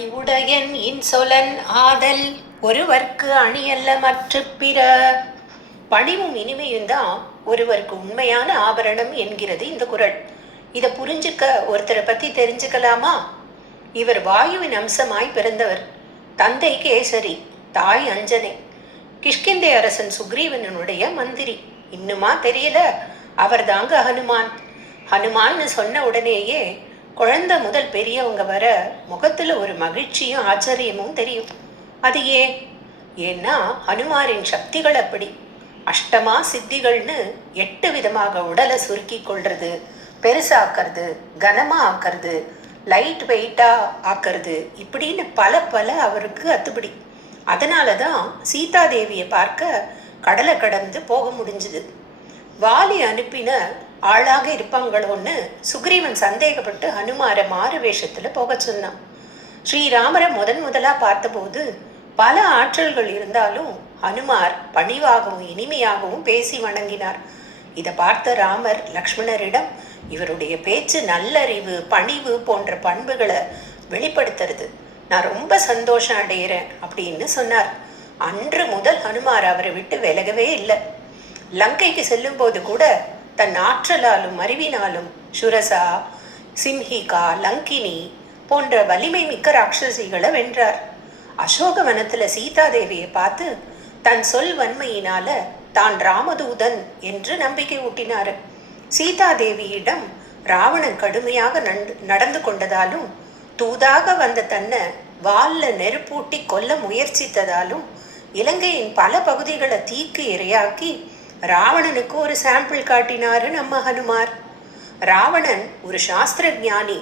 பணிவுடையன் இன்சொலன் ஆதல் ஒருவர்க்கு அணியல்ல மற்ற பிற. பணிவும் இனிமையும் தான் ஒருவருக்கு உண்மையான ஆபரணம் என்கிறது இந்த குறள். இதை புரிஞ்சுக்க ஒருத்தரை பத்தி தெரிஞ்சுக்கலாமா? இவர் வாயுவின் அம்சமாய் பிறந்தவர். தந்தை கேசரி, தாய் அஞ்சனை. கிஷ்கிந்தை அரசன் சுக்ரீவனுடைய மந்திரி. இன்னுமா தெரியல? அவர் தாங்க ஹனுமான். ஹனுமான்னு சொன்ன உடனேயே குழந்தை முதல் பெரியவங்க வர முகத்துல ஒரு மகிழ்ச்சியும் ஆச்சரியமும் தெரியும். அது ஏன்னா ஹனுமாரின் சக்திகள் அப்படி. அஷ்டமா சித்திகள்னு 8 விதமாக உடலை சுருக்கி கொள்றது, பெருசாக்கிறது, கனமா ஆக்கிறது, லைட் வெயிட்டா ஆக்கிறது, இப்படின்னு பல அவருக்கு அத்துப்படி. அதனாலதான் சீதாதேவியை பார்க்க கடலை கடந்து போக முடிஞ்சுது. வாலி அனுப்பின ஆளாக இருப்பாங்களோன்னு சுக்ரீவன் சந்தேகப்பட்டு ஹனுமாரை மாறு வேஷத்துல போக சொன்னான். ஸ்ரீராமரை முதலா பார்த்தபோது பல ஆற்றல்கள் இருந்தாலும் ஹனுமார் பணிவாகவும் இனிமையாகவும் பேசி வணங்கினார். இதை பார்த்த ராமர் லக்ஷ்மணரிடம் இவருடைய பேச்சு நல்லறிவு, பணிவு போன்ற பண்புகளை வெளிப்படுத்துறது. நான் ரொம்ப சந்தோஷம் அடைகிறேன் அப்படின்னு சொன்னார். அன்று முதல் ஹனுமார் அவரை விட்டு விலகவே இல்லை. லங்கைக்கு செல்லும் போது கூட தன் ஆற்றலாலும் அறிவினாலும் சுரசா, சிம்ஹிகா, லங்கினி போன்ற வலிமை மிக்க ராட்சசிகளை வென்றார். அசோகவனத்துல சீதாதேவியை பார்த்து தன் சொல் வன்மையினால தான் ராமதூதன் என்று நம்பிக்கை ஊட்டினார். சீதாதேவியிடம் ராவணன் கடுமையாக நடந்து கொண்டதாலும், தூதாக வந்த தன்னை வால்ல நெருப்பூட்டி கொல்ல முயற்சித்ததாலும், இலங்கையின் பல பகுதிகளை தீக்கு இரையாக்கி ராவணனுக்கு ஒரு சாம்பிள் காட்டினாரு நம்ம ஹனுமார். ராவணன் ஒரு சாஸ்திர ஞானி,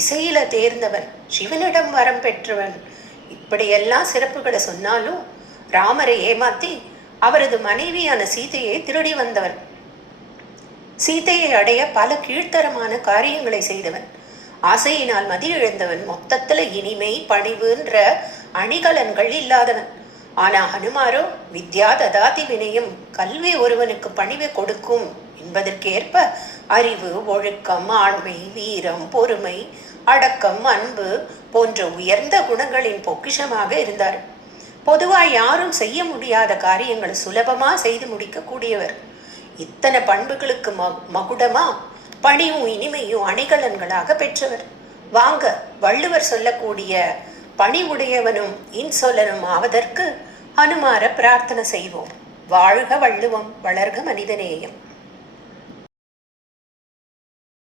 இசையில தேர்ந்தவன், சிவனிடம் வரம் பெற்றவன், இப்படியெல்லாம் சிறப்புகளை சொன்னாலும் ராமரை ஏமாத்தி அவரது மனைவியான சீதையை திருடி வந்தவன். சீதையை அடைய பல கீழ்த்தரமான காரியங்களை செய்தவன். ஆசையினால் மதி இழந்தவன். மொத்தத்துல இனிமை, பணிவுன்ற அணிகலன்கள் இல்லாதவன். ஆனா ஹனுமாரோ வித்யா ததாதி வினயம், கல்வி ஒருவனுக்கு பணிவை கொடுக்கும் என்பதற்கேற்ப அறிவு, ஒழுக்கம், ஆண்மை, வீரம், பொறுமை, அடக்கம், அன்பு போன்ற உயர்ந்த குணங்களின் பொக்கிஷமாக இருந்தார். பொதுவாக யாரும் செய்ய முடியாத காரியங்களை சுலபமா செய்து முடிக்க கூடியவர். இத்தனை பண்புகளுக்கு மகுடமா பணியும் இனிமையும் அணிகலன்களாக பெற்றவர். வாங்க, வள்ளுவர் சொல்லக்கூடிய பணிவுடையவனும் இன்சொலனும் ஆவதற்கு ஹனுமார பிரார்த்தனை செய்வோம். வாழ்க வள்ளுவம், வளர்க மனிதநேயம்.